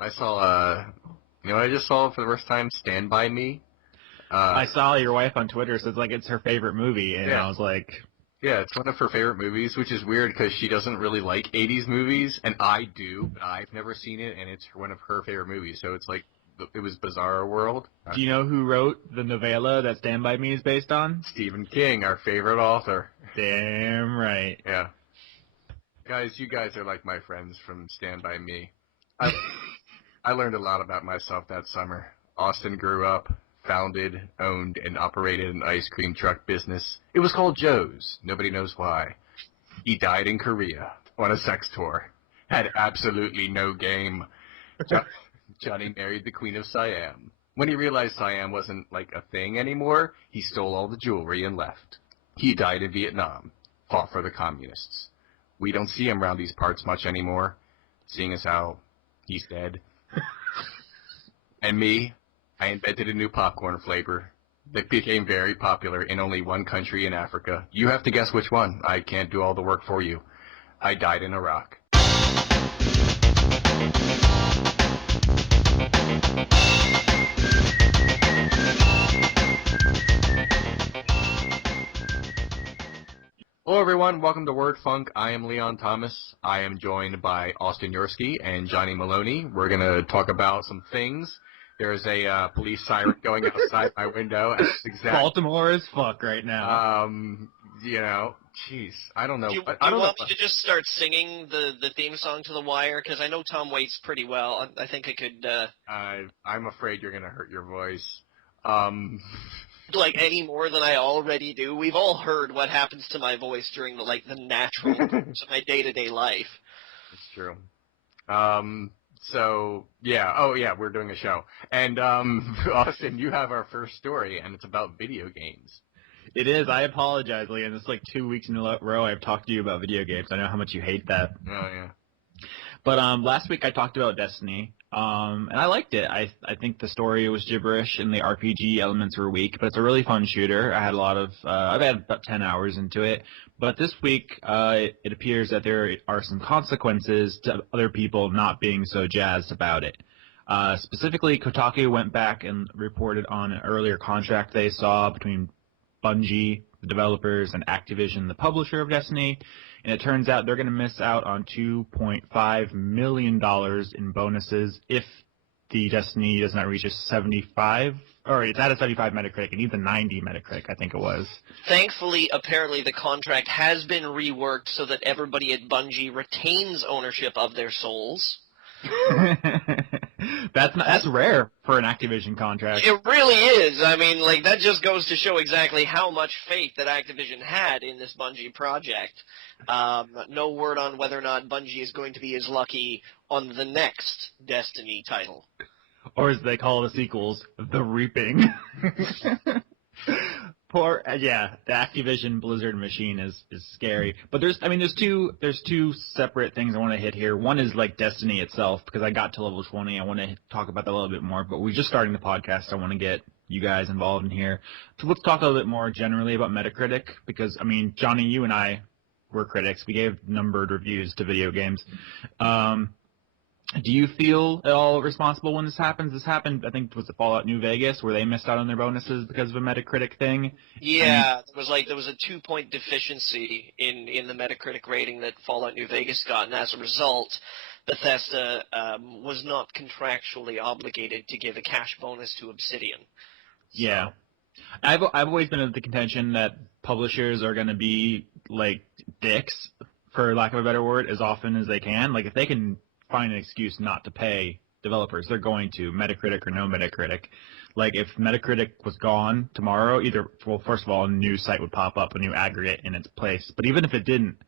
I saw, I just saw for the first time, Stand By Me. I saw your wife on Twitter says like it's her favorite movie, and I was like, yeah, it's one of her favorite movies, which is weird because she doesn't really like 80s movies, and I do, but I've never seen it, and it's one of her favorite movies, so it's like, it was Bizarro World. Do you know who wrote the novella that Stand By Me is based on? Stephen King, our favorite author. Damn right. Yeah. Guys, you guys are like my friends from Stand By Me. I learned a lot about myself that summer. Austin grew up, founded, owned, and operated an ice cream truck business. It was called Joe's. Nobody knows why. He died in Korea on a sex tour. Had absolutely no game. Johnny married the Queen of Siam. When he realized Siam wasn't like a thing anymore, he stole all the jewelry and left. He died in Vietnam. Fought for the communists. We don't see him around these parts much anymore, seeing as how he's dead. And me, I invented a new popcorn flavor that became very popular in only one country in Africa. You have to guess which one. I can't do all the work for you. I died in Iraq. Hello everyone, welcome to Word Funk. I am Leon Thomas. I am joined by Austin Yursky and Johnny Maloney. We're going to talk about some things. There's a police siren going outside my window. Baltimore is fuck right now. Jeez, I don't know. Do you want me to just start singing the theme song to The Wire? Because I know Tom Waits pretty well. I think I could... I'm afraid you're going to hurt your voice. Like any more than I already do. We've all heard what happens to my voice during the natural course of my day-to-day life. It's true. We're doing a show. And, Austin, you have our first story, and it's about video games. It is. I apologize, Leon. It's like 2 weeks in a row I've talked to you about video games. I know how much you hate that. Oh, yeah. But last week I talked about Destiny, and I liked it. I think the story was gibberish and the RPG elements were weak, but it's a really fun shooter. I had I've had about 10 hours into it. But this week it appears that there are some consequences to other people not being so jazzed about it. Specifically, Kotaku went back and reported on an earlier contract they saw between Bungie, the developers, and Activision, the publisher of Destiny. And it turns out they're going to miss out on $2.5 million in bonuses if the Destiny does not reach a 75, or it's at a 75 Metacritic. It needs a 90 Metacritic, I think it was. Thankfully, apparently the contract has been reworked so that everybody at Bungie retains ownership of their souls. That's rare for an Activision contract. It really is. I mean, that just goes to show exactly how much faith that Activision had in this Bungie project. No word on whether or not Bungie is going to be as lucky on the next Destiny title. Or as they call the sequels, The Reaping. The Activision Blizzard machine is scary. But there's two separate things I want to hit here. One is Destiny itself, because I got to level 20. I want to talk about that a little bit more. But we're just starting the podcast. I want to get you guys involved in here. So let's talk a little bit more generally about Metacritic, because Johnny, you and I were critics. We gave numbered reviews to video games. Do you feel at all responsible when this happens? This happened, I think, was it Fallout New Vegas, where they missed out on their bonuses because of a Metacritic thing? Yeah, there was a 2-point deficiency in the Metacritic rating that Fallout New Vegas got, and as a result, Bethesda was not contractually obligated to give a cash bonus to Obsidian. Yeah. I've always been of the contention that publishers are going to be, dicks, for lack of a better word, as often as they can. If they can find an excuse not to pay developers, they're going to, Metacritic or no Metacritic. If Metacritic was gone tomorrow, first of all, a new site would pop up, a new aggregate in its place. But even if it didn't,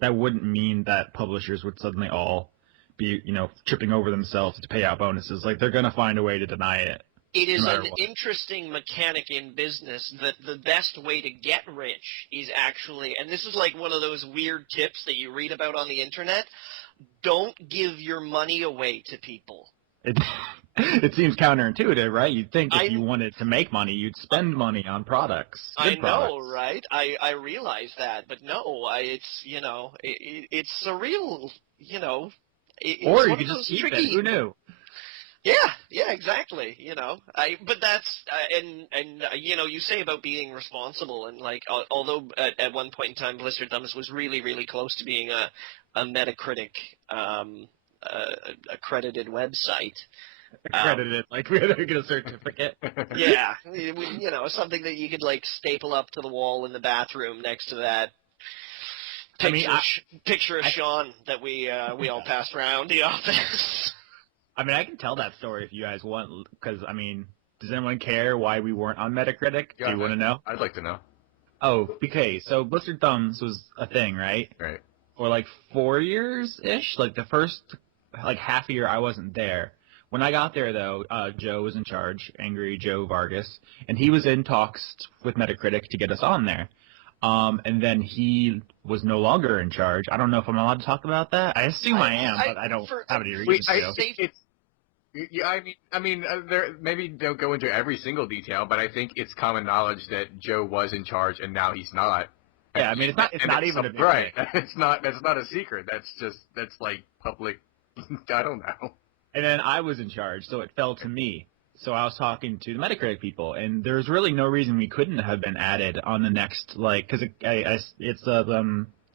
that wouldn't mean that publishers would suddenly all be, tripping over themselves to pay out bonuses. They're going to find a way to deny it. It is an interesting mechanic in business that the best way to get rich is actually, and this is one of those weird tips that you read about on the internet, don't give your money away to people. It seems counterintuitive, right? You'd think if you wanted to make money, you'd spend money on products. I know, right? I realize that, but no, it's surreal, or you could just keep it. Who knew? Yeah, exactly. But that's you say about being responsible, and like although at one point in time Blizzard Thumbs was really really close to being a Metacritic accredited website. Accredited, like we had to get a certificate. Yeah, something that you could like staple up to the wall in the bathroom next to that picture of Sean that we all passed around the office. I mean, I can tell that story if you guys want, because, I mean, does anyone care why we weren't on Metacritic? Yeah, do you want to know? I'd like to know. Oh, okay, so Blizzard Thumbs was a thing, right? Right. For like 4 years-ish? Like the first, like half a year I wasn't there. When I got there, though, Joe was in charge, Angry Joe Vargas, and he was in talks with Metacritic to get us on there. And then he was no longer in charge. I don't know if I'm allowed to talk about that. I assume I am, but I don't have any reason to. Yeah, I mean, there maybe don't go into every single detail, but I think it's common knowledge that Joe was in charge and now he's not. Yeah, I mean, it's not even a big right. thing. That's not a secret. That's like public. I don't know. And then I was in charge, so it fell to me. So I was talking to the Metacritic people, and there's really no reason we couldn't have been added on the next, like, because it's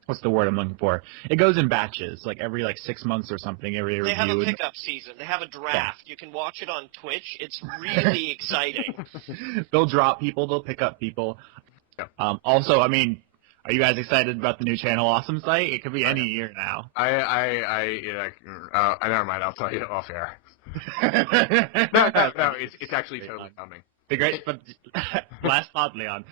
what's the word I'm looking for? It goes in batches, like every 6 months or something. Every They review. have a pickup season. They have a draft. You can watch it on Twitch. It's really exciting. They'll drop people. They'll pick up people. Yeah. Also, I mean, are you guys excited about the new Channel Awesome site? It could be any year now. Never mind. I'll tell you off air. No. It's actually totally coming. The great, but last thought, Leon.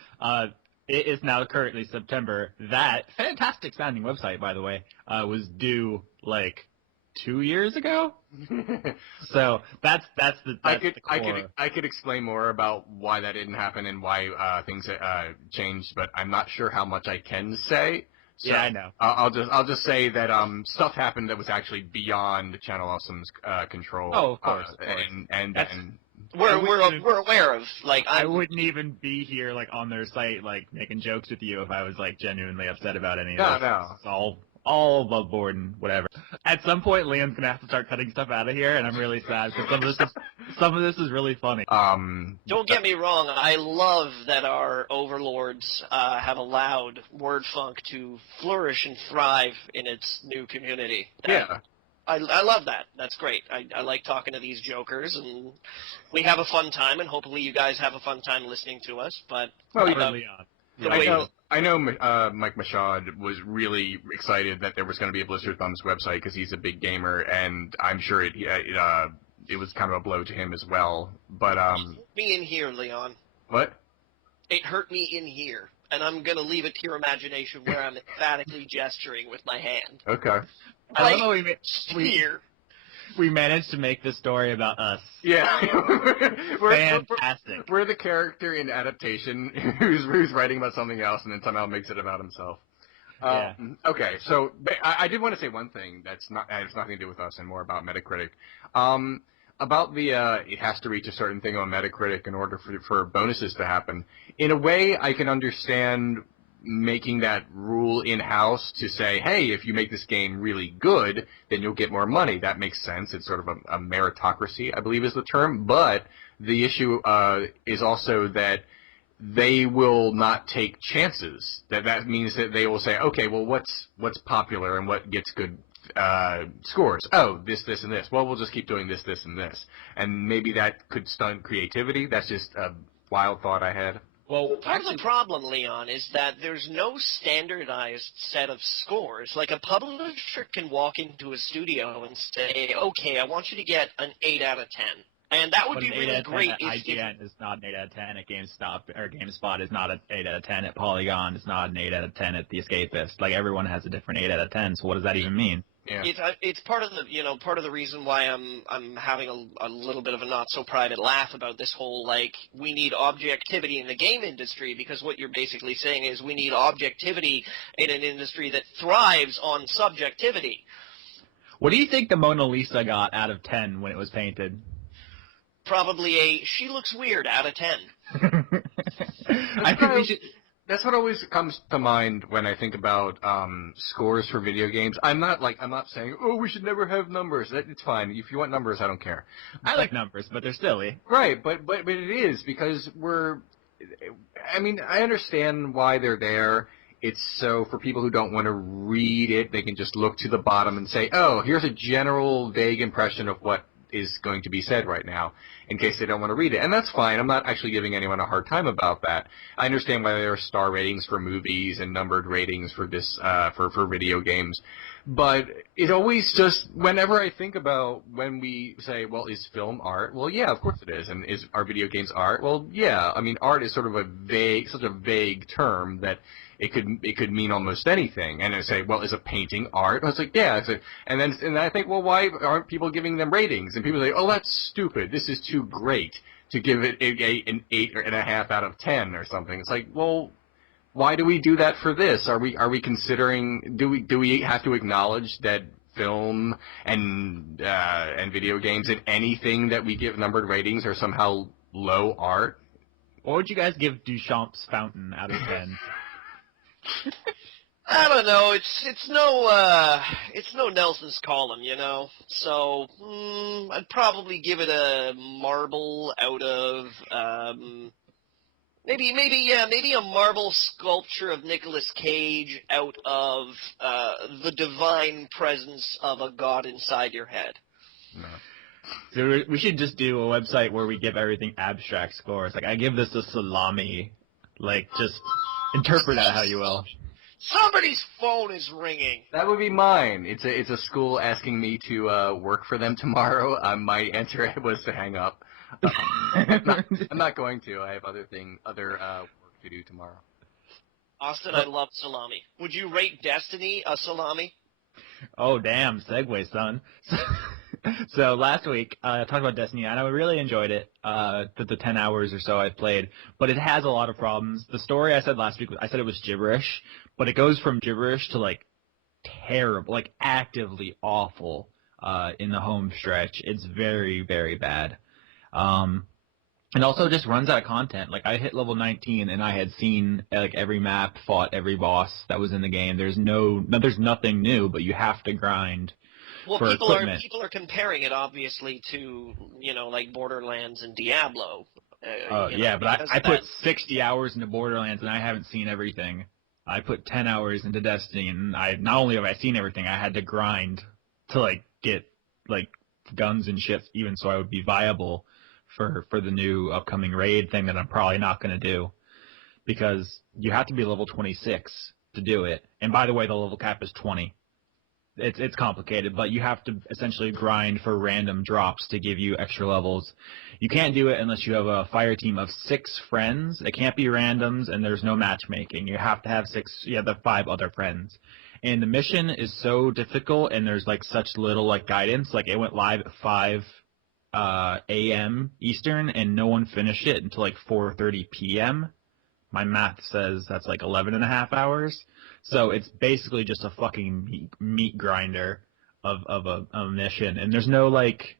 It is now currently September. That fantastic sounding website, by the way, was due 2 years ago. So that's the core. I could explain more about why that didn't happen and why things changed, but I'm not sure how much I can say. So yeah, I know. I'll just say that stuff happened that was actually beyond Channel Awesome's control. Oh, of course. And we're aware of. I wouldn't even be here on their site making jokes with you if I was genuinely upset about any of this. No. It's all above board and whatever. At some point, Liam's gonna have to start cutting stuff out of here, and I'm really sad because some of this is really funny. Don't get me wrong. I love that our overlords have allowed WordFunk to flourish and thrive in its new community. Yeah. I love that. That's great. I like talking to these jokers, and we have a fun time, and hopefully you guys have a fun time listening to us. But I know Mike Machad was really excited that there was going to be a Blizzard Thumbs website because he's a big gamer, and I'm sure it was kind of a blow to him as well. But it hurt me in here, Leon. What? It hurt me in here, and I'm going to leave it to your imagination where I'm emphatically gesturing with my hand. Okay. I don't know. We managed to make this story about us. Yeah. Fantastic. We're the character in adaptation who's writing about something else and then somehow makes it about himself. Yeah. Okay, so I did want to say one thing that has nothing to do with us and more about Metacritic. About the it has to reach a certain thing on Metacritic in order for bonuses to happen. In a way, I can understand making that rule in-house to say, hey, if you make this game really good, then you'll get more money. That makes sense. It's sort of a meritocracy, I believe is the term. But the issue is also that they will not take chances. That means that they will say, okay, well, what's popular and what gets good scores? Oh, this, and this. Well, we'll just keep doing this, and this. And maybe that could stunt creativity. That's just a wild thought I had. Well, part of the problem, Leon, is that there's no standardized set of scores. Like, a publisher can walk into a studio and say, okay, I want you to get an 8 out of 10. And that would be really great if IGN is not an 8 out of 10 at GameSpot is not an 8 out of 10 at Polygon, it's not an 8 out of 10 at The Escapist. Everyone has a different 8 out of 10, so what does that even mean? Yeah. It's part of the reason why I'm having a little bit of a not so private laugh about this whole we need objectivity in the game industry, because what you're basically saying is we need objectivity in an industry that thrives on subjectivity. What do you think the Mona Lisa got out of 10 when it was painted? Probably a she looks weird out of 10. I think we should. That's what always comes to mind when I think about scores for video games. I'm not saying, oh, we should never have numbers. It's fine. If you want numbers, I don't care. I like numbers, but they're silly. Right, but it is because I understand why they're there. It's so for people who don't want to read it, they can just look to the bottom and say, oh, here's a general vague impression of what is going to be said right now, in case they don't want to read it. And that's fine. I'm not actually giving anyone a hard time about that. I understand why there are star ratings for movies and numbered ratings for this for video games. But it always just, whenever I think about when we say, well, is film art? Well, yeah, of course it is. And are video games art? Well, yeah. I mean, art is sort of such a vague term that it could mean almost anything. And I say, well, is a painting art? I was like, yeah. And then I think, well, why aren't people giving them ratings? And people say, oh, that's stupid. This is too great to give it an 8.5 out of 10 or something. It's like, well, why do we do that for this? Are we considering? Do we have to acknowledge that film and video games and anything that we give numbered ratings are somehow low art? What would you guys give Duchamp's Fountain out of 10? I don't know. It's no Nelson's Column, you know. So I'd probably give it a marble out of maybe a marble sculpture of Nicolas Cage out of the divine presence of a god inside your head. No. So we should just do a website where we give everything abstract scores. Like, I give this a salami. Like, just interpret that how you will. Somebody's phone is ringing. That would be mine. It's a school asking me to work for them tomorrow. My answer was to hang up. I'm not going to. I have other work to do tomorrow. Austin, I love salami. Would you rate Destiny a salami? Oh, damn. Segue, son. So last week, I talked about Destiny, and I really enjoyed it, the 10 hours or so I've played, but it has a lot of problems. The story I said last week, I said it was gibberish, but it goes from gibberish to, like, terrible, like, actively awful in the home stretch. It's very, very bad. And also just runs out of content. Like, I hit level 19, and I had seen, like, every map, fought every boss that was in the game. There's nothing new, but you have to grind. Well, people are comparing it obviously to, you know, like Borderlands and Diablo. Yeah, but I put 60 hours into Borderlands and I haven't seen everything. I put 10 hours into Destiny, and not only have I seen everything, I had to grind to like get like guns and shit, even so I would be viable for the new upcoming raid thing that I'm probably not going to do, because you have to be level 26 to do it. And by the way, the level cap is 20. It's complicated, but you have to essentially grind for random drops to give you extra levels. You can't do it unless you have a fire team of 6 friends. It can't be randoms, and there's no matchmaking. You have to have 5 other friends. And the mission is so difficult, and there's like such little like guidance. Like, it went live at 5 a.m. Eastern, and no one finished it until like 4:30 p.m. My math says that's like 11 and a half hours. So it's basically just a fucking meat grinder of a mission. And there's no, like,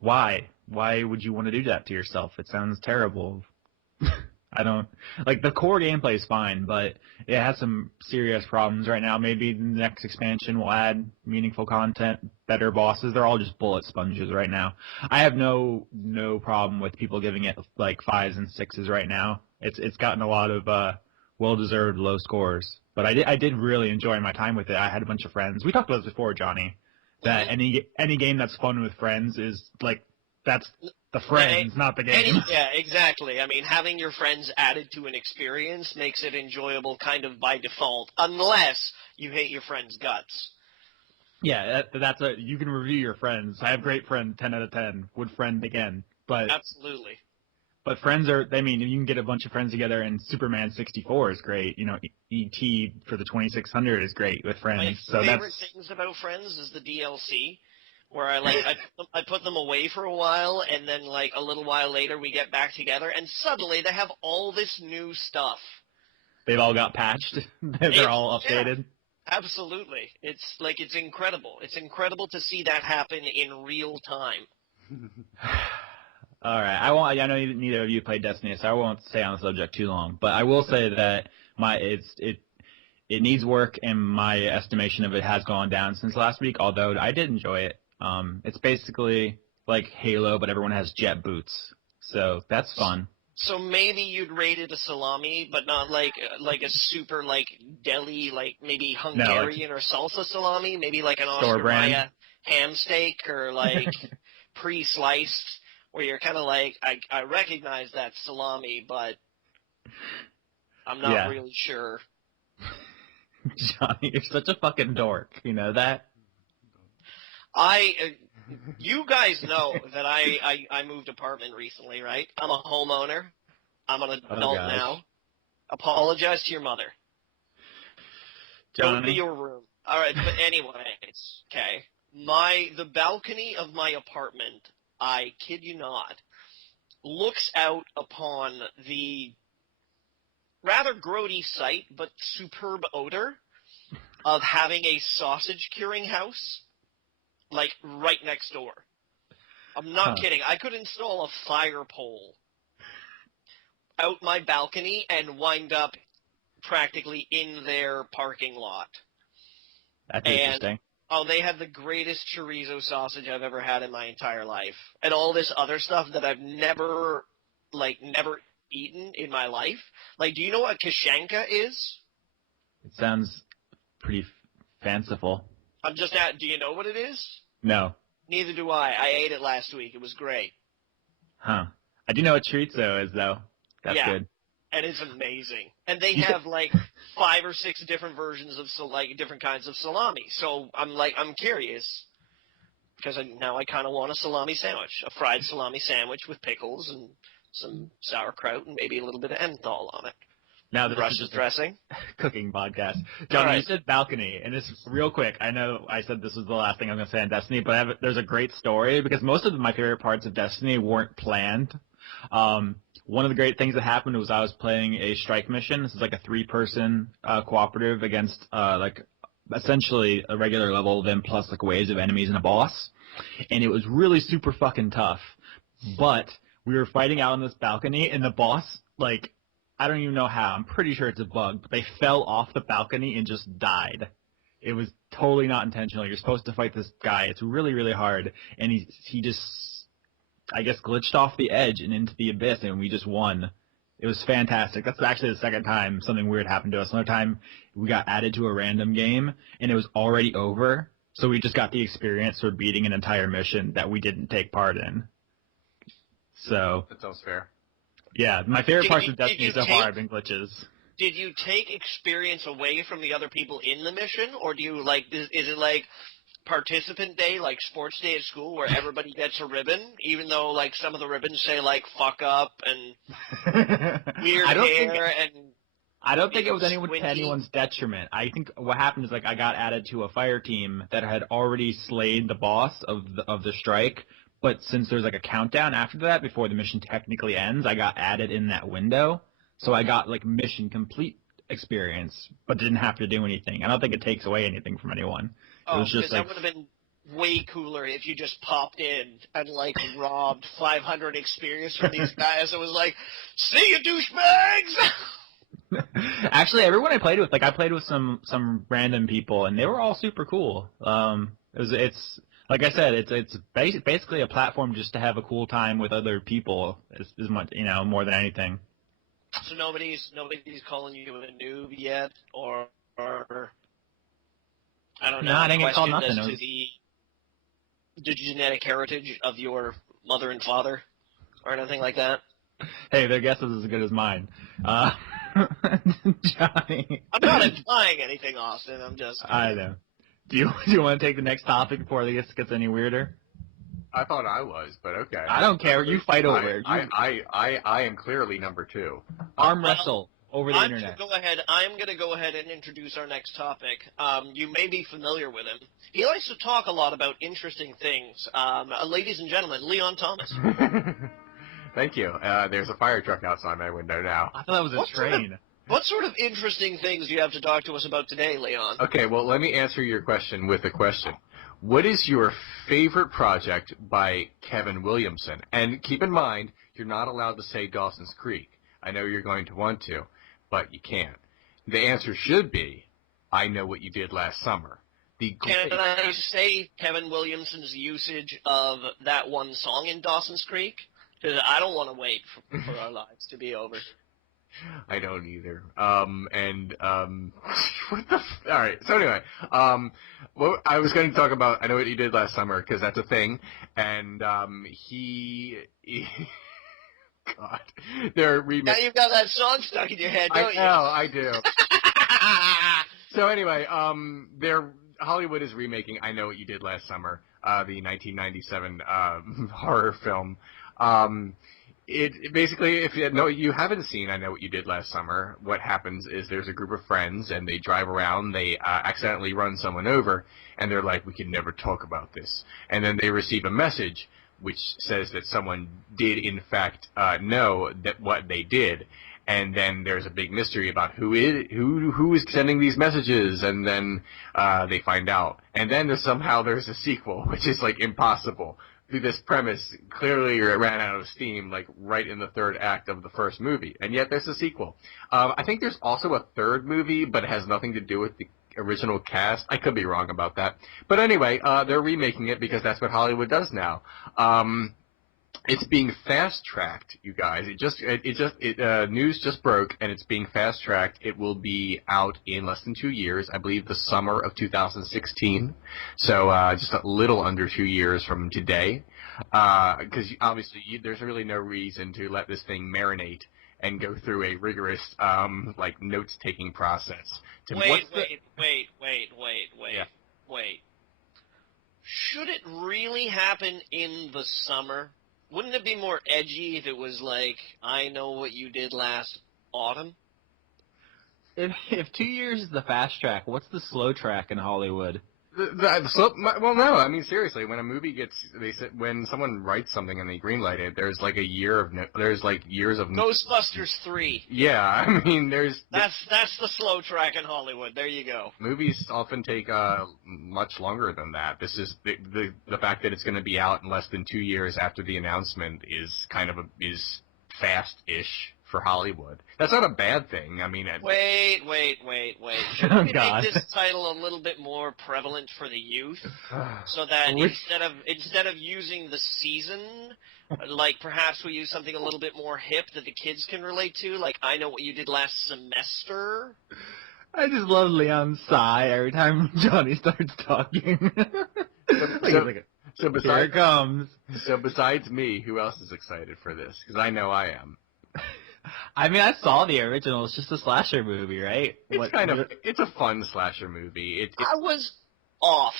why? Why would you want to do that to yourself? It sounds terrible. I don't... Like, the core gameplay is fine, but it has some serious problems right now. Maybe the next expansion will add meaningful content, better bosses. They're all just bullet sponges right now. I have no problem with people giving it, like, 5s and 6s right now. It's gotten a lot of well-deserved low scores. But I did really enjoy my time with it. I had a bunch of friends. We talked about this before, Johnny, that any game that's fun with friends is, like, that's the friends, not the game. Yeah, exactly. I mean, having your friends added to an experience makes it enjoyable kind of by default, unless you hate your friend's guts. Yeah, you can review your friends. I have great friend, 10 out of 10. Would friend again. But absolutely. But friends are, I mean, you can get a bunch of friends together, and Superman 64 is great. You know, E.T. for the 2600 is great with friends. My favorite things about Friends is the DLC, where I put them away for a while, and then like a little while later we get back together, and suddenly they have all this new stuff. They've all got patched. They're all updated. Yeah, absolutely. It's incredible. It's incredible to see that happen in real time. All right. I know neither of you played Destiny, so I won't stay on the subject too long. But I will say that It needs work, and my estimation of it has gone down since last week, although I did enjoy it. It's basically like Halo, but everyone has jet boots, so that's fun. So maybe you'd rate it a salami, but not like a super like deli, like maybe Hungarian or salsa salami, maybe like an Oscar Mayer ham steak or like pre-sliced, where you're kind of like, I recognize that salami, but I'm not really sure. Johnny, you're such a fucking dork. You know that? You guys know that I moved apartment recently, right? I'm a homeowner. I'm an adult now. Apologize to your mother. Johnny. Go to your room. All right, but anyways, okay. The balcony of my apartment, I kid you not, looks out upon the rather grody sight, but superb odor of having a sausage curing house, like, right next door. I'm not kidding. I could install a fire pole out my balcony and wind up practically in their parking lot. That's interesting. Oh, they had the greatest chorizo sausage I've ever had in my entire life. And all this other stuff that I've never eaten in my life. Like, do you know what kashanka is? It sounds pretty fanciful. Do you know what it is? No. Neither do I. I ate it last week. It was great. Huh. I do know what chorizo is, though. That's good. And it's amazing. And they have, like, 5 or 6 different versions of, different kinds of salami. So I'm curious. Because now I kind of want a salami sandwich. A fried salami sandwich with pickles and some sauerkraut and maybe a little bit of Enthol on it. Now this Russian is just dressing. Cooking podcast. John, you said balcony, and it's real quick. I know I said this was the last thing I'm going to say on Destiny, but there's a great story because most of my favorite parts of Destiny weren't planned. One of the great things that happened was I was playing a strike mission. This is like a 3-person cooperative against essentially a regular level, then plus like waves of enemies and a boss, and it was really super fucking tough. But we were fighting out on this balcony, and the boss, like, I don't even know how. I'm pretty sure it's a bug, but they fell off the balcony and just died. It was totally not intentional. You're supposed to fight this guy. It's really, really hard, and he just, I guess, glitched off the edge and into the abyss, and we just won. It was fantastic. That's actually the second time something weird happened to us. Another time we got added to a random game, and it was already over, so we just got the experience for beating an entire mission that we didn't take part in. So that sounds fair. Yeah, my favorite parts of Destiny so far have been glitches. Did you take experience away from the other people in the mission, or do you is it like participant day, like sports day at school, where everybody gets a ribbon, even though like some of the ribbons say like "fuck up" and weird hair and. I don't think it was to anyone's detriment. I think what happened is like I got added to a fire team that had already slayed the boss of the strike. But since there's like a countdown after that before the mission technically ends, I got added in that window. So I got like mission complete experience, but didn't have to do anything. I don't think it takes away anything from anyone. Oh, it was just that would have been way cooler if you just popped in and like robbed 500 experience from these guys. It was like, see you douchebags! Actually, everyone I played with, like I played with some random people, and they were all super cool. It's like I said, it's basically a platform just to have a cool time with other people. Is much more than anything. So nobody's calling you a noob yet, or I don't know. No, I didn't get called nothing. As to the genetic heritage of your mother and father, or anything like that. Hey, their guess is as good as mine. Johnny. I'm not implying anything, Austin. I'm just. I know. Do you want to take the next topic before this gets any weirder? I thought I was, but okay. I don't care. You fight over it. I am clearly number 2. Arm wrestle over the internet. I'm going to go ahead and introduce our next topic. You may be familiar with him. He likes to talk a lot about interesting things. Ladies and gentlemen, Leon Thomas. Thank you. There's a fire truck outside my window now. I thought that was a train. What sort of interesting things do you have to talk to us about today, Leon? Okay, well, let me answer your question with a question. What is your favorite project by Kevin Williamson? And keep in mind, you're not allowed to say Dawson's Creek. I know you're going to want to, but you can't. The answer should be, I Know What You Did Last Summer. Can I say Kevin Williamson's usage of that one song in Dawson's Creek? Because I don't want to wait for our lives to be over. I don't either. What the all right. So anyway, well, I was going to talk about I Know What You Did Last Summer, because that's a thing, and he God, they're remaking. Now you've got that song stuck in your head, don't you? I do. So anyway, Hollywood is remaking I Know What You Did Last Summer, the 1997 horror film. It basically, if you haven't seen I Know What You Did Last Summer, what happens is there's a group of friends and they drive around, they accidentally run someone over, and they're like, we can never talk about this. And then they receive a message which says that someone did in fact know that what they did. And then there's a big mystery about who is sending these messages, and then they find out. And then there's a sequel, which is like impossible. This premise clearly ran out of steam, like right in the third act of the first movie, and yet there's a sequel. I think there's also a third movie, but it has nothing to do with the original cast. I could be wrong about that, but anyway, they're remaking it because that's what Hollywood does now. It's being fast-tracked, you guys. News just broke, and it's being fast-tracked. It will be out in less than 2 years, I believe the summer of 2016. So just a little under 2 years from today. Because obviously there's really no reason to let this thing marinate and go through a rigorous notes-taking process. Wait. Yeah. Wait. Should it really happen in the summer? Wouldn't it be more edgy if it was like, I Know What You Did Last Autumn? If 2 years is the fast track, what's the slow track in Hollywood? Well, no. I mean, seriously, when a movie when someone writes something and they greenlight it, there's like years of Ghostbusters 3. Yeah, I mean, That's the slow track in Hollywood. There you go. Movies often take much longer than that. This is the fact that it's going to be out in less than 2 years after the announcement is is fast-ish for Hollywood. That's not a bad thing. I mean, wait. Shouldn't we make this title a little bit more prevalent for the youth, so that instead of using the season, like perhaps we use something a little bit more hip that the kids can relate to, like I Know What You Did Last Semester? I just love Leon's sigh every time Johnny starts talking. So here it comes. So besides me, who else is excited for this? Because I know I am. I mean, I saw the original. It's just a slasher movie, right? It's a fun slasher movie. I was off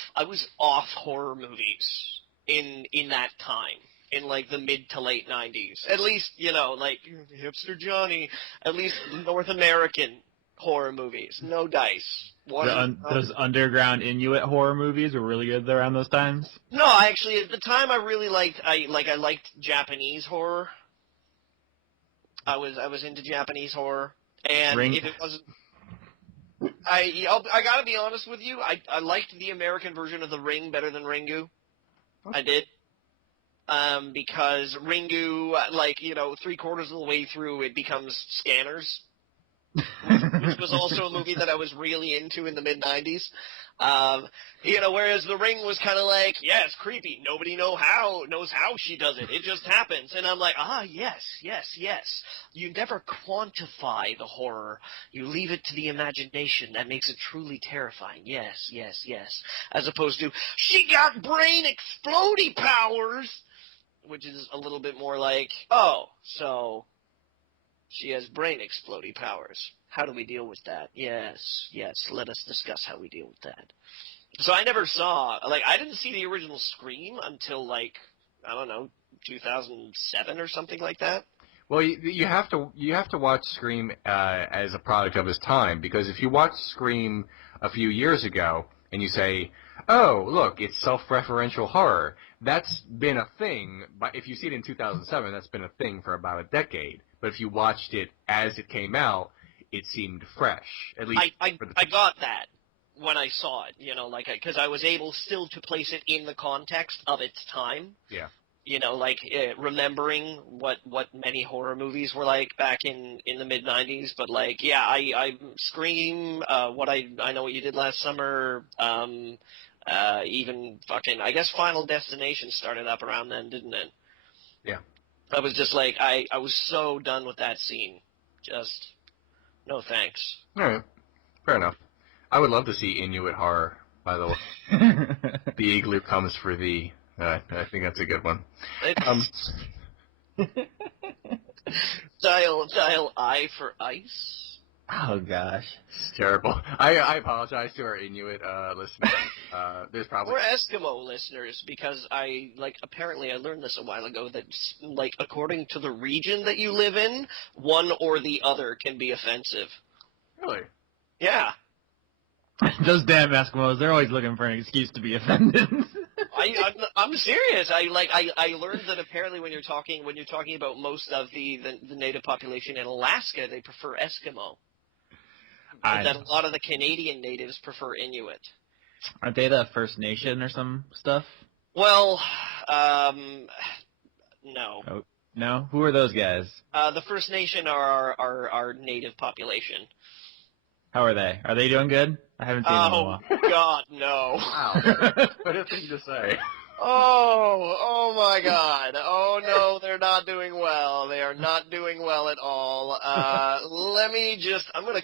horror movies in that time, in like the mid to late 90s. At least, like hipster Johnny, at least North American horror movies. No dice. Those underground Inuit horror movies were really good around those times? No, actually, at the time I really liked Japanese horror. I was into Japanese horror, and if it wasn't, I gotta be honest with you, I liked the American version of The Ring better than Ringu. I did, because Ringu, 3/4 of the way through, it becomes Scanners, which was also a movie that I was really into in the mid-90s. Whereas The Ring was kind of like, yeah, it's creepy. Nobody knows how she does it. It just happens. And I'm like, yes. You never quantify the horror. You leave it to the imagination. That makes it truly terrifying. Yes. As opposed to, she got brain explodey powers, which is a little bit more like, so she has brain explodey powers. How do we deal with that? Yes, let us discuss how we deal with that. So I never saw, I didn't see the original Scream until, 2007 or something like that. Well, you have to watch Scream as a product of its time, because if you watch Scream a few years ago and you say, oh, look, it's self-referential horror, that's been a thing, but if you see it in 2007, that's been a thing for about a decade. But if you watched it as it came out, it seemed fresh, at least. I got that when I saw it, because I was able still to place it in the context of its time. Yeah. remembering what many horror movies were like back in the mid '90s. But like, yeah, I Scream. I Know What You Did Last Summer. Even fucking, I guess Final Destination started up around then, didn't it? Yeah. I was just like, I was so done with that scene. Just, no thanks. All right. Fair enough. I would love to see Inuit horror, by the way. The igloo comes for thee. I think that's a good one. Dial I for ice. Oh gosh. It's terrible. I apologize to our Inuit listeners. There's probably Or Eskimo listeners, because apparently I learned this a while ago that, like, according to the region that you live in, one or the other can be offensive. Really? Yeah. Those damn Eskimos, they're always looking for an excuse to be offended. I'm serious. I learned that apparently when you're talking about most of the native population in Alaska, they prefer Eskimo. And that a lot of the Canadian natives prefer Inuit. Aren't they the First Nation or some stuff? Well, no. Oh, no? Who are those guys? The First Nation are our native population. How are they? Are they doing good? I haven't seen them in a while. Oh, God, no. Wow. What a thing to say. Oh my God. Oh, no, they're not doing well. They are not doing well at all. I'm going to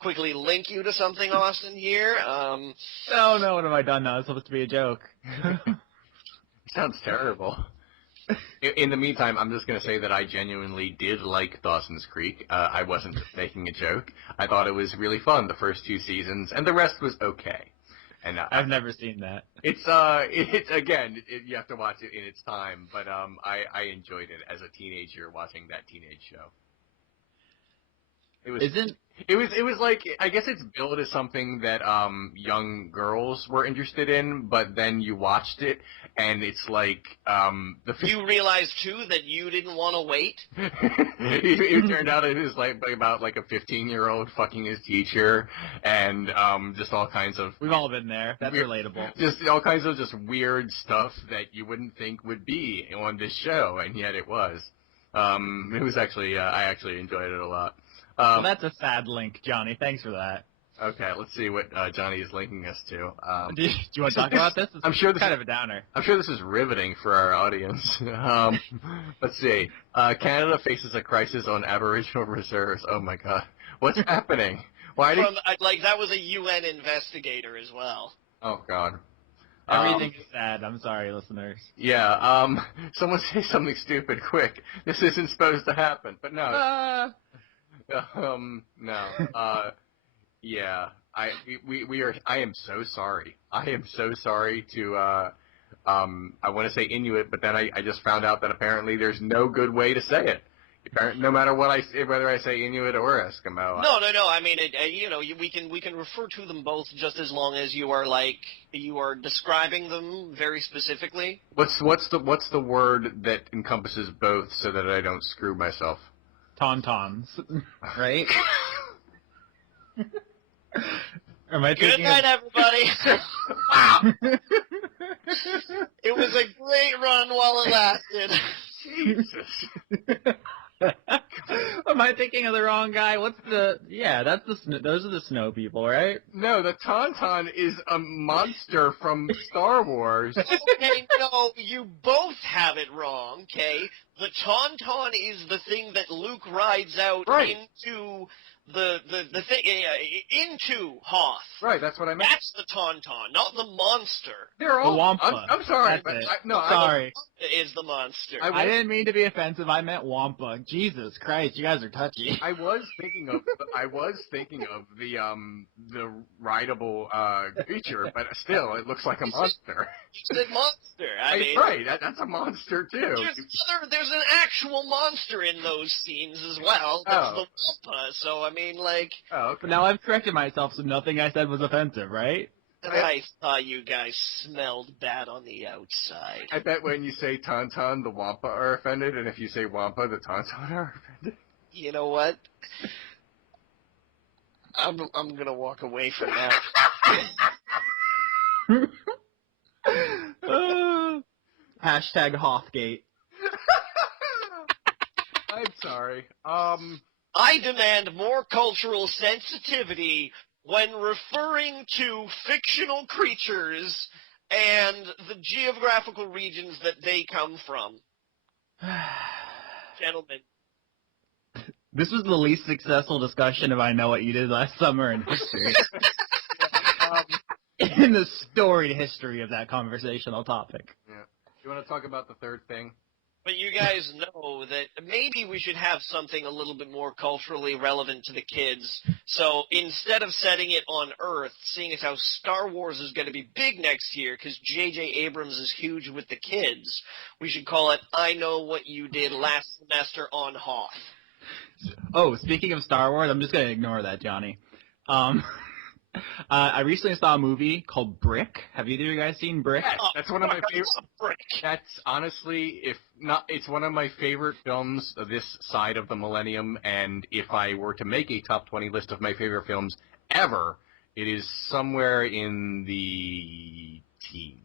quickly link you to something, Austin, here. Oh, no, what have I done now? It's supposed to be a joke. Sounds terrible. In the meantime, I'm just going to say that I genuinely did like Dawson's Creek. I wasn't just making a joke. I thought it was really fun the first 2 seasons, and the rest was okay. And I've never seen that. It's again, you have to watch it in its time, but I enjoyed it as a teenager watching that teenage show. It was like, I guess it's billed as something that young girls were interested in, but then you watched it and it's like you realized too that you didn't want to wait. It turned out it was like about like a 15-year-old fucking his teacher and just all kinds of. We've all been there. That's relatable. Just all kinds of just weird stuff that you wouldn't think would be on this show, and yet it was. It was actually I actually enjoyed it a lot. Well, that's a sad link, Johnny. Thanks for that. Okay, let's see what Johnny is linking us to. Do you want to talk about this? I'm sure this kind of a downer. I'm sure this is riveting for our audience. Let's see. Canada faces a crisis on Aboriginal reserves. Oh my God, what's happening? Why did that was a UN investigator as well. Oh God. Everything is sad. I'm sorry, listeners. Yeah. Someone say something stupid quick. This isn't supposed to happen. But no. No. Yeah. We are. I am so sorry. I am so sorry to. I want to say Inuit, but then I just found out that apparently there's no good way to say it. No matter what I say, whether I say Inuit or Eskimo. No. I mean, we can refer to them both just as long as you are describing them very specifically. What's the word that encompasses both so that I don't screw myself? Tauntauns, right? Good night, everybody. It was a great run while it lasted. Jesus. Am I thinking of the wrong guy? Those are the snow people, right? No, the Tauntaun is a monster from Star Wars. Okay, no, you both have it wrong, okay? The Tauntaun is the thing that Luke rides out into the thing into Hoth. Right, that's what I meant. That's the Tauntaun, not the monster. They're all. The Wampa. I'm sorry, but sorry. Is the monster. I didn't mean to be offensive. I meant Wampa. Jesus Christ, you guys are touchy. I was thinking of the rideable creature, but still, it looks like a monster. It's a monster. I mean, right, that's a monster too. There's an actual monster in those scenes as well. That's the Wampa. So I mean, like. Oh, okay. But now I've corrected myself, so nothing I said was offensive, right? I thought you guys smelled bad on the outside. I bet when you say Tauntaun, the Wampa are offended, and if you say Wampa, the Tauntaun are offended. You know what? I'm gonna walk away from that. Hashtag Hothgate. I'm sorry. I demand more cultural sensitivity when referring to fictional creatures and the geographical regions that they come from. Gentlemen. This was the least successful discussion of I Know What You Did Last Summer in history. In the storied history of that conversational topic. Yeah. You want to talk about the third thing? But you guys know that maybe we should have something a little bit more culturally relevant to the kids. So instead of setting it on Earth, seeing as how Star Wars is going to be big next year because J.J. Abrams is huge with the kids, we should call it I Know What You Did Last Semester on Hoth. Oh, speaking of Star Wars, I'm just going to ignore that, Johnny. I recently saw a movie called Brick. Have either of you guys seen Brick? Yes, that's one of my favorite. That's honestly, if not, it's one of my favorite films of this side of the millennium. And if I were to make a top 20 list of my favorite films ever, it is somewhere in the teens.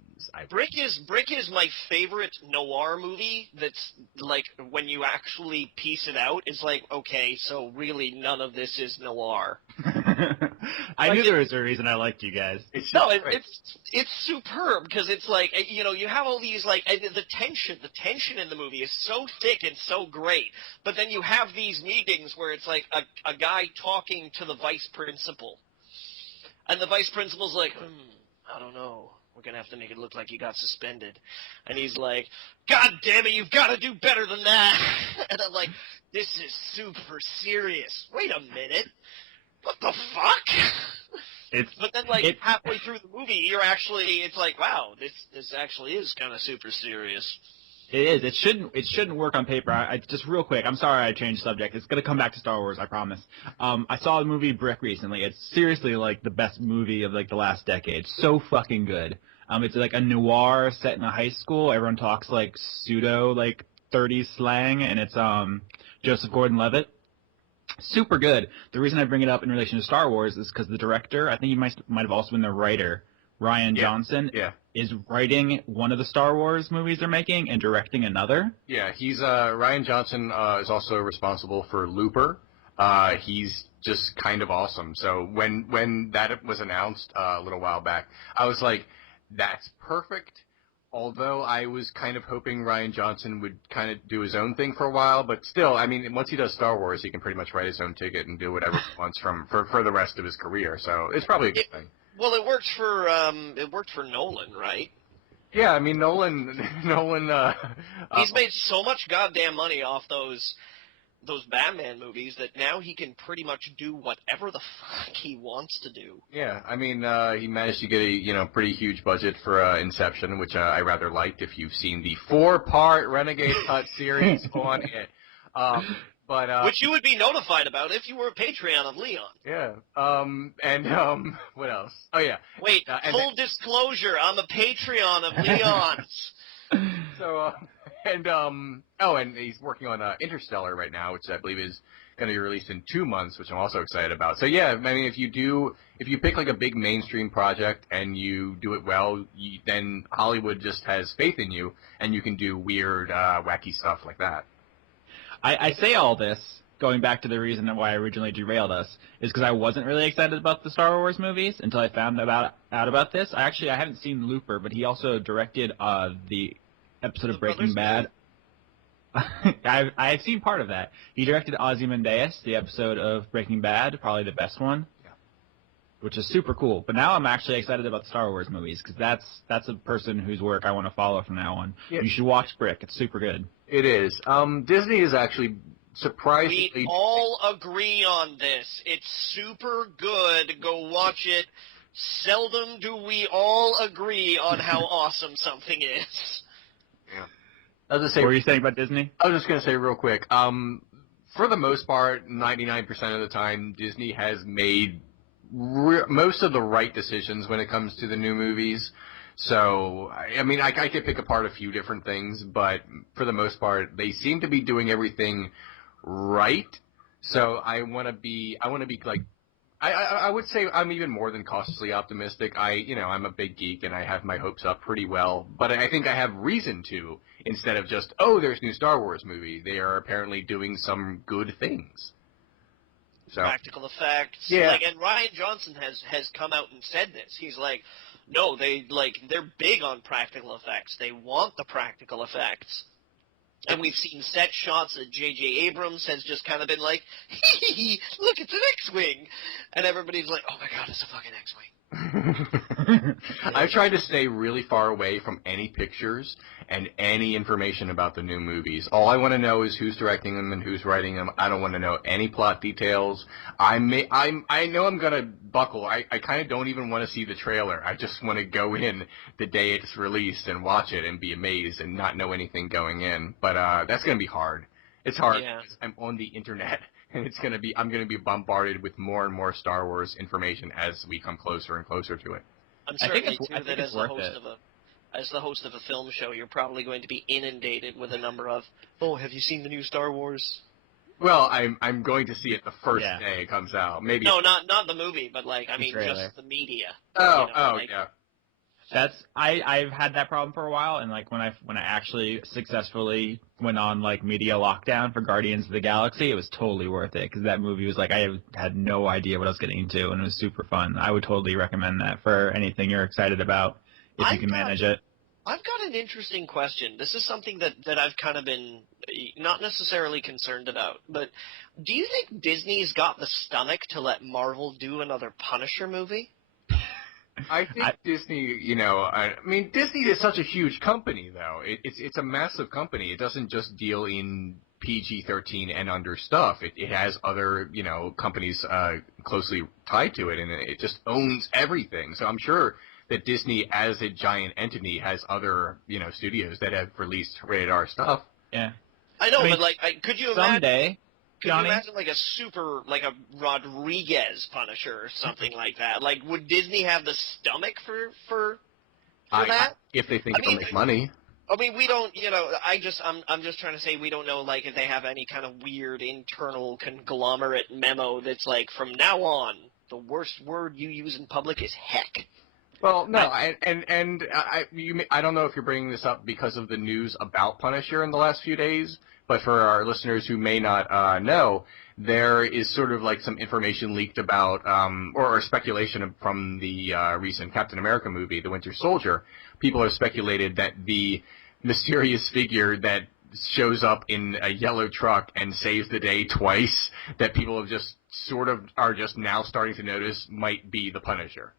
Brick is my favorite noir movie. That's like when you actually piece it out, it's like, okay, so really none of this is noir. I knew there was a reason I liked you guys. It's superb because it's like, you know, you have all these like the tension in the movie is so thick and so great, but then you have these meetings where it's like a guy talking to the vice principal, and the vice principal's like, I don't know. We're going to have to make it look like you got suspended. And he's like, God damn it, you've got to do better than that. And I'm like, this is super serious. Wait a minute. What the fuck? But then, like, halfway through the movie, it's like, wow, this actually is kind of super serious. It is. It shouldn't work on paper. I just real quick. I'm sorry I changed subject. It's gonna come back to Star Wars. I promise. I saw the movie Brick recently. It's seriously like the best movie of like the last decade. So fucking good. It's like a noir set in a high school. Everyone talks like pseudo like 30s slang, and it's Joseph Gordon-Levitt. Super good. The reason I bring it up in relation to Star Wars is because the director, I think he might have also been the writer, Rian Johnson, is writing one of the Star Wars movies they're making and directing another. Yeah, he's Rian Johnson is also responsible for Looper. He's just kind of awesome. So when that was announced a little while back, I was like, that's perfect. Although I was kind of hoping Rian Johnson would kind of do his own thing for a while, but still, I mean, once he does Star Wars, he can pretty much write his own ticket and do whatever he wants for the rest of his career. So it's probably a good thing. Well, it worked for Nolan, right? Yeah, I mean Nolan. He's made so much goddamn money off those Batman movies that now he can pretty much do whatever the fuck he wants to do. Yeah, I mean he managed to get a pretty huge budget for Inception, which I rather liked. If you've seen the 4-part Renegade cut series on it. Which you would be notified about if you were a Patreon of Leon. Yeah. What else? Oh, yeah. Wait, full disclosure, I'm a Patreon of Leon's. So, and he's working on Interstellar right now, which I believe is going to be released in 2 months, which I'm also excited about. So, yeah, I mean, if you pick like a big mainstream project and you do it well, then Hollywood just has faith in you, and you can do weird, wacky stuff like that. I say all this, going back to the reason why I originally derailed us, is because I wasn't really excited about the Star Wars movies until I found out about this. I haven't seen Looper, but he also directed the episode of Breaking Bad. I've seen part of that. He directed Ozymandias, the episode of Breaking Bad, probably the best one, which is super cool. But now I'm actually excited about the Star Wars movies, because that's a person whose work I want to follow from now on. Yeah. You should watch Brick. It's super good. It is. Disney is actually surprisingly... We all agree on this. It's super good. Go watch it. Seldom do we all agree on how awesome something is. Yeah. What were you saying about Disney? I was just going to say real quick. For the most part, 99% of the time, Disney has made most of the right decisions when it comes to the new movies. So, I mean, I could pick apart a few different things, but for the most part, they seem to be doing everything right. So I want to be like I would say I'm even more than cautiously optimistic. I'm a big geek and I have my hopes up pretty well, but I think I have reason to, instead of just, oh, there's a new Star Wars movie. They are apparently doing some good things. So, practical effects. Yeah. And Ryan Johnson has come out and said this. He's like, no, they're big on practical effects. They want the practical effects. And we've seen set shots that J.J. Abrams has just kind of been like, hee, look, it's an X-Wing. And everybody's like, oh my god, it's a fucking X-Wing. I've tried to stay really far away from any pictures and any information about the new movies. All I want to know is who's directing them and who's writing them. I don't want to know any plot details. I know I'm gonna buckle. I kind of don't even want to see the trailer. I just want to go in the day it's released and watch it and be amazed and not know anything going in. But that's gonna be hard. It's hard because I'm on the internet. And I'm going to be bombarded with more and more Star Wars information as we come closer and closer to it. I'm certainly too that as the host of a film show, you're probably going to be inundated with a number of, oh, have you seen the new Star Wars? Well, I'm going to see it the first day it comes out. Maybe. No, not the movie, but just the media. Yeah. I've had that problem for a while, and when I actually successfully went on media lockdown for Guardians of the Galaxy, it was totally worth it because that movie was I had no idea what I was getting into, and it was super fun. I would totally recommend that for anything you're excited about if you can manage it. I've got an interesting question. This is something that I've kind of been not necessarily concerned about, but do you think Disney's got the stomach to let Marvel do another Punisher movie? I think Disney, Disney is such a huge company, though. It's a massive company. It doesn't just deal in PG-13 and under stuff. It has other, companies closely tied to it, and it just owns everything. So I'm sure that Disney, as a giant entity, has other, studios that have released rated R stuff. Yeah. I know, but could you imagine? Someday. Could you imagine a Rodriguez Punisher or something like that? Would Disney have the stomach for that? If they think it'll make money. I mean, we don't, I'm just trying to say we don't know, if they have any kind of weird internal conglomerate memo that's from now on, the worst word you use in public is heck. Well, no, I don't know if you're bringing this up because of the news about Punisher in the last few days, but for our listeners who may not know, there is sort of some information leaked about, or speculation from the recent Captain America movie, The Winter Soldier. People have speculated that the mysterious figure that shows up in a yellow truck and saves the day twice, that people have just are just now starting to notice might be the Punisher.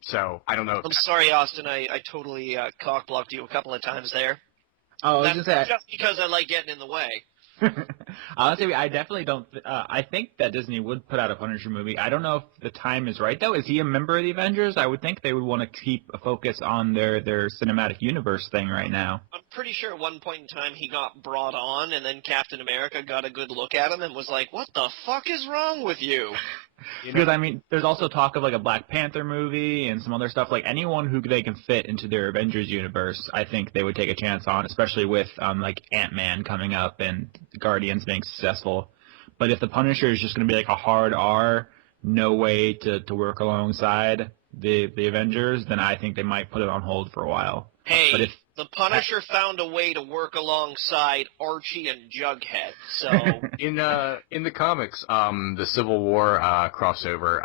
So, I don't know. I'm sorry, Austin. I totally cock-blocked you a couple of times there. Oh, I was just saying. Just because I like getting in the way. Honestly, I definitely don't. I think that Disney would put out a Punisher movie. I don't know if the time is right, though. Is he a member of the Avengers? I would think they would want to keep a focus on their cinematic universe thing right now. I'm pretty sure at one point in time he got brought on, and then Captain America got a good look at him and was like, what the fuck is wrong with you? Because, there's also talk of, a Black Panther movie and some other stuff. Anyone who they can fit into their Avengers universe, I think they would take a chance on, especially with, Ant-Man coming up and Guardians being successful. But if the Punisher is just going to be, a hard R, no way to work alongside the Avengers, then I think they might put it on hold for a while. Hey, but the Punisher found a way to work alongside Archie and Jughead. So in the comics, the Civil War crossover,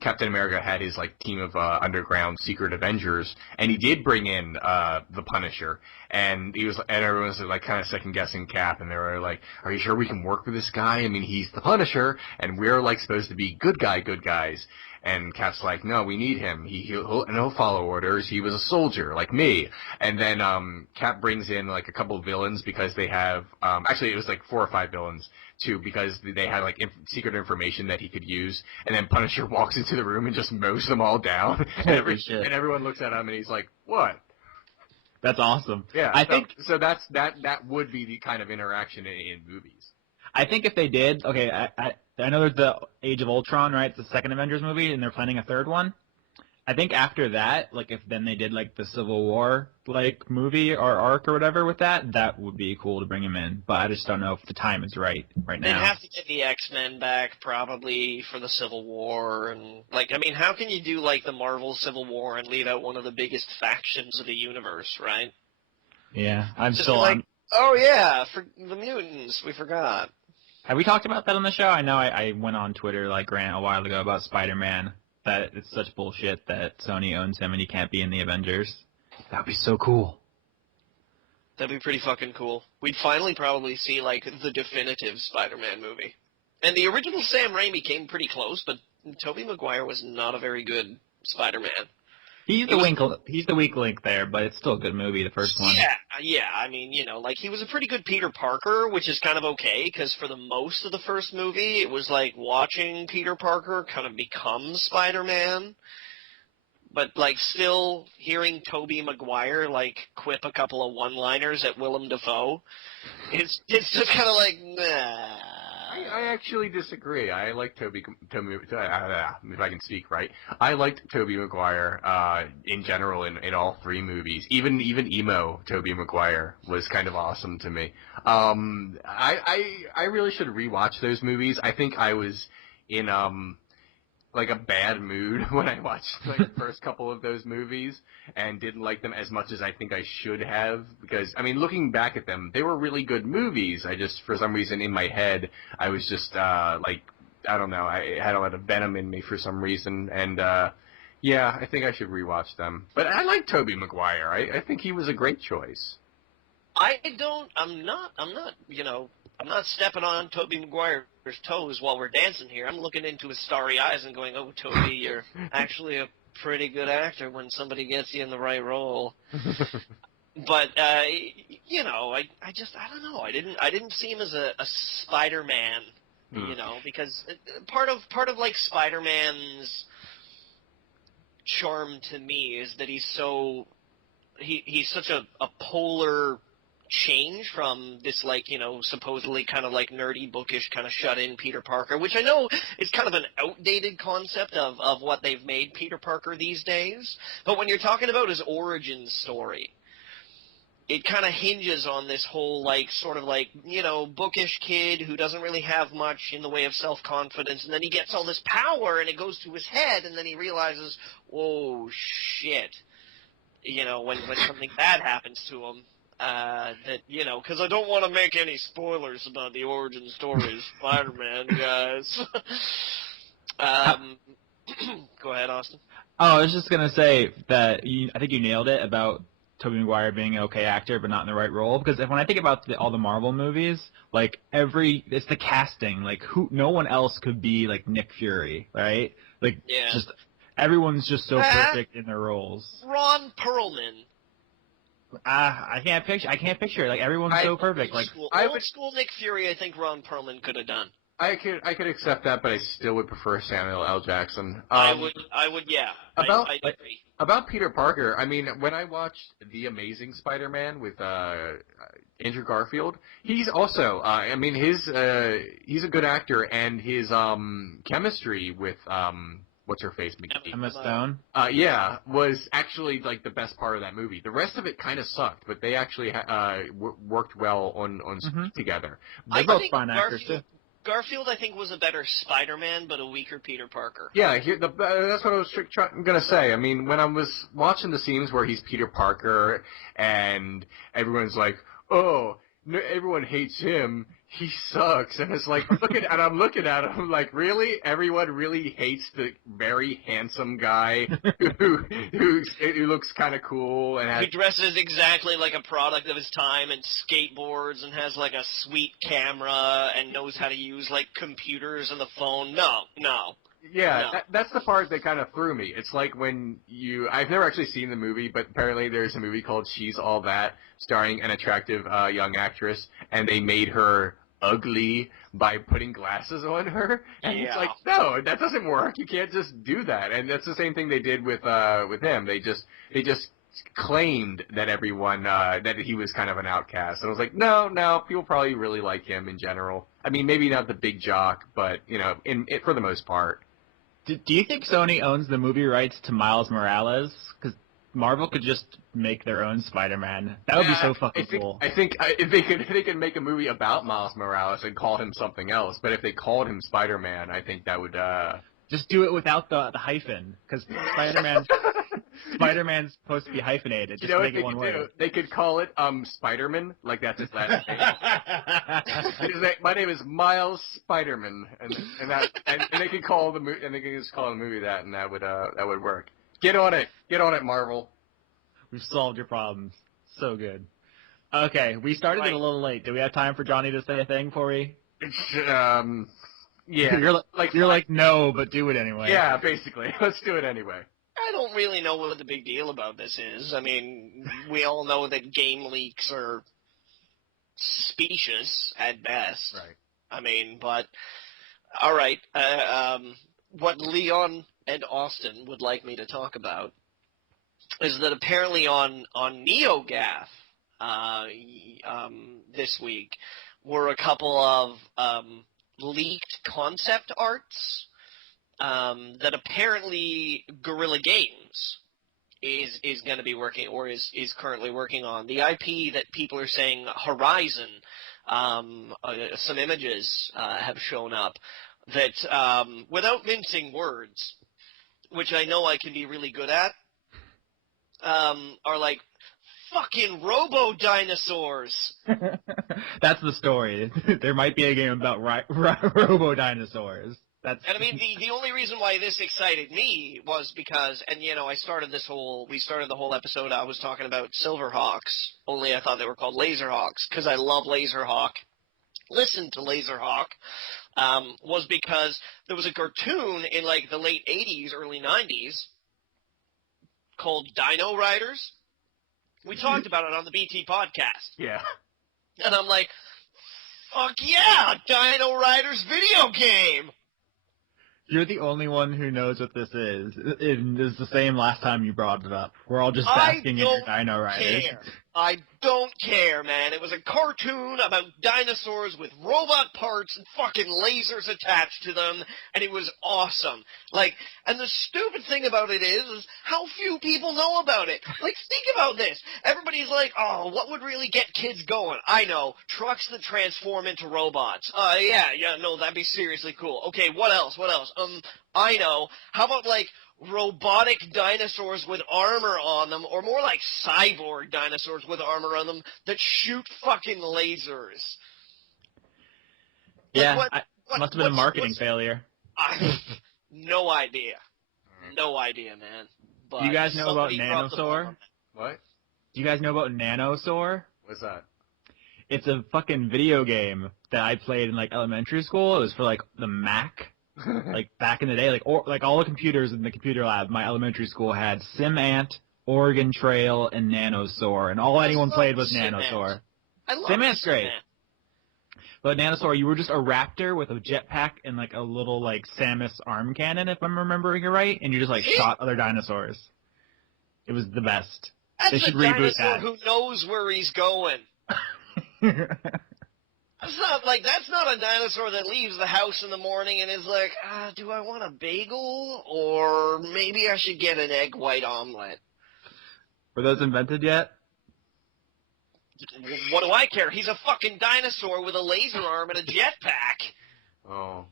Captain America had his team of underground secret Avengers, and he did bring in the Punisher, and everyone was kind of second guessing Cap, and they were like, "Are you sure we can work with this guy? I mean, he's the Punisher, and we're supposed to be good guys." And Cap's like, no, we need him. He'll follow orders. He was a soldier, like me. And then Cap brings in a couple of villains because they have actually it was 4 or 5 villains too, because they had secret information that he could use. And then Punisher walks into the room and just mows them all down. and everyone looks at him and he's like, what? That's awesome. Yeah, I think so. That would be the kind of interaction in movies. I think if they did, okay, I know there's the Age of Ultron, right? It's the second Avengers movie, and they're planning a third one. I think after that, like if then they did like the Civil War like movie or arc or whatever with that, that would be cool to bring him in. But I just don't know if the time is right They'd now. have to get the X-Men back probably for the Civil War, and like I mean, how can you do like the Marvel Civil War and leave out one of the biggest factions of the universe, right? Yeah, I'm Just still like, on. oh yeah, for the mutants, we forgot. Have we talked about that on the show? I know I went on Twitter like rant a while ago about Spider-Man. That it's such bullshit that Sony owns him and he can't be in the Avengers. That'd be so cool. That'd be pretty fucking cool. We'd finally probably see, like, the definitive Spider-Man movie. And the original Sam Raimi came pretty close, but Tobey Maguire was not a very good Spider-Man. He's the weak link there, but it's still a good movie, the first one. Yeah, I mean, you know, like, he was a pretty good Peter Parker, which is kind of okay, because for the most of the first movie, it was like watching Peter Parker kind of become Spider-Man. But, like, still hearing Tobey Maguire, like, quip a couple of one-liners at Willem Dafoe, it's just kind of like, nah. I actually disagree. I like if I can speak right. I liked Tobey Maguire in general in all three movies. Even emo Tobey Maguire was kind of awesome to me. I really should rewatch those movies. I think I was in like a bad mood when I watched like the first couple of those movies and didn't like them as much as I think I should have, because I mean, looking back at them, they were really good movies. I just, for some reason in my head, I was just like, I don't know, I had a lot of venom in me for some reason, and yeah, I think I should rewatch them. But I like Tobey Maguire. I think he was a great choice. I'm not stepping on Tobey Maguire's toes while we're dancing here. I'm looking into his starry eyes and going, oh, Tobey, you're actually a pretty good actor when somebody gets you in the right role. But, you know, I don't know. I didn't see him as a Spider-Man, you know, because part of like Spider-Man's charm to me is that he's such a polar change from this, like, you know, supposedly kind of like nerdy, bookish, kind of shut-in Peter Parker, which I know is kind of an outdated concept of what they've made Peter Parker these days. But when you're talking about his origin story, it kind of hinges on this whole, like, sort of like, you know, bookish kid who doesn't really have much in the way of self-confidence, and then he gets all this power, and it goes to his head, and then he realizes, oh, shit, you know, when something bad happens to him. That, you know, because I don't want to make any spoilers about the origin story of Spider-Man, guys. Go ahead, Austin. Oh, I was just going to say that I think you nailed it about Tobey Maguire being an okay actor but not in the right role, because when I think about all the Marvel movies, like it's the casting, like no one else could be like Nick Fury, right? Like, yeah. Just everyone's just so perfect in their roles. Ron Perlman. I can't picture it. Like, everyone's so perfect. Like, old school Nick Fury, I think Ron Perlman could have done. I could accept that, but I still would prefer Samuel L. Jackson. I would, yeah. I agree. About Peter Parker, I mean, when I watched The Amazing Spider-Man with Andrew Garfield, he's also, I mean, he's a good actor, and his chemistry with what's her face, Emma Stone? Yeah, was actually like the best part of that movie. The rest of it kind of sucked, but they actually worked well on screen together. They're both fine actors too. Garfield, I think, was a better Spider-Man, but a weaker Peter Parker. Yeah, that's what I was going to say. I mean, when I was watching the scenes where he's Peter Parker and everyone's like, oh, no, everyone hates him, he sucks, and it's like, I'm looking at him like, really? Everyone really hates the very handsome guy who looks kind of cool and who dresses exactly like a product of his time and skateboards and has like a sweet camera and knows how to use like computers and the phone. No. Yeah, no. That's the part that kind of threw me. It's like when I've never actually seen the movie, but apparently there's a movie called She's All That, starring an attractive young actress, and they made her ugly by putting glasses on her. And it's like, no, that doesn't work. You can't just do that. And that's the same thing they did with him. They just claimed that everyone that he was kind of an outcast. And I was like, no, people probably really like him in general. I mean, maybe not the big jock, but you know, for the most part. Do you think Sony owns the movie rights to Miles Morales? Because Marvel could just make their own Spider-Man. That would be so fucking cool. I think if they could make a movie about Miles Morales and call him something else. But if they called him Spider-Man, I think that would. Just do it without the hyphen, because Spider-Man's supposed to be hyphenated. Just make it one word. They could call it Spider-Man, like that's his last name. My name is Miles Spider-Man, and they could call the movie, and they could just call the movie that, and that would work. Get on it, Marvel. We've solved your problems. So good. Okay, we started it a little late. Do we have time for Johnny to say a thing for me? Yeah. You're like, no, but do it anyway. Yeah, basically. Let's do it anyway. I don't really know what the big deal about this is. I mean, we all know that game leaks are specious at best. Right. I mean, but all right. What Leon and Austin would like me to talk about is that apparently on NeoGAF this week were a couple of leaked concept arts that apparently Guerrilla Games is going to be working, or is currently working on. The IP that people are saying Horizon, some images have shown up that, without mincing words, which I know I can be really good at, are like, fucking robo-dinosaurs! That's the story. There might be a game about robo-dinosaurs. And I mean, the only reason why this excited me was because, and you know, we started the whole episode, I was talking about Silverhawks, only I thought they were called Laserhawks, because I love Laserhawk. Listen to Laserhawk, was because there was a cartoon in like the late 80s, early 90s, called Dino Riders. We talked about it on the BT podcast. Yeah. And I'm like, fuck yeah, Dino Riders video game! You're the only one who knows what this is. It is the same last time you brought it up. We're all just basking in your Dino Riders. I don't care, man. It was a cartoon about dinosaurs with robot parts and fucking lasers attached to them, and it was awesome. Like, and the stupid thing about it is how few people know about it. Like, think about this. Everybody's like, oh, what would really get kids going? I know. Trucks that transform into robots. Yeah, no, that'd be seriously cool. Okay, what else? I know. How about, like, robotic dinosaurs with armor on them, or more like cyborg dinosaurs with armor on them that shoot fucking lasers? Yeah, must have been a marketing failure. No idea. No idea, man. But do you guys know about Nanosaur? What? Do you guys know about Nanosaur? What's that? It's a fucking video game that I played in like elementary school. It was for like the Mac. Like back in the day, like all the computers in the computer lab, my elementary school had SimAnt, Oregon Trail, and Nanosaur, and all anyone played was Nanosaur. SimAnt's great. But Nanosaur, you were just a raptor with a jetpack and like a little like Samus arm cannon, if I'm remembering it right, and you just like shot other dinosaurs. It was the best. They should reboot that. Who knows where he's going? That's not a dinosaur that leaves the house in the morning and is like, do I want a bagel? Or maybe I should get an egg white omelet. Were those invented yet? What do I care? He's a fucking dinosaur with a laser arm and a jetpack. Oh.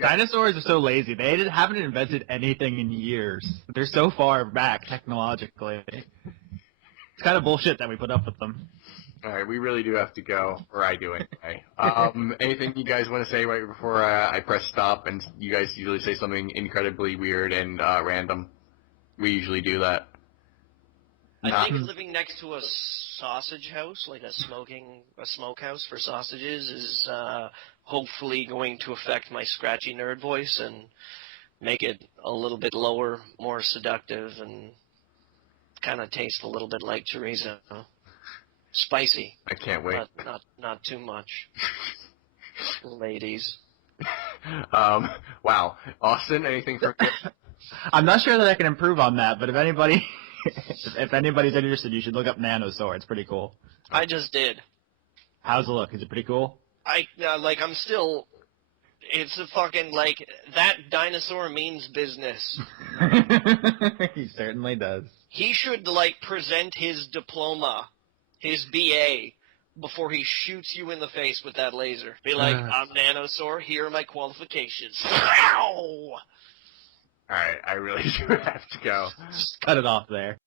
Dinosaurs are so lazy. They haven't invented anything in years. They're so far back technologically. It's kind of bullshit that we put up with them. All right, we really do have to go, or I do anyway. Anything you guys want to say right before I press stop, and you guys usually say something incredibly weird and random? We usually do that. I think living next to a sausage house, like a smokehouse for sausages, is hopefully going to affect my scratchy nerd voice and make it a little bit lower, more seductive, and kind of taste a little bit like chorizo. Spicy. I can't wait. But not too much. Ladies. Wow. Austin, anything for I'm not sure that I can improve on that, but if anybody's interested, you should look up Nanosaur. It's pretty cool. I just did. How's it look? Is it pretty cool? I'm still It's a fucking, like, that dinosaur means business. He certainly does. He should, like, present his diploma, his BA, before he shoots you in the face with that laser. Be like, I'm Nanosaur, here are my qualifications. Ow! Alright, I really do have to go. Just cut it off there.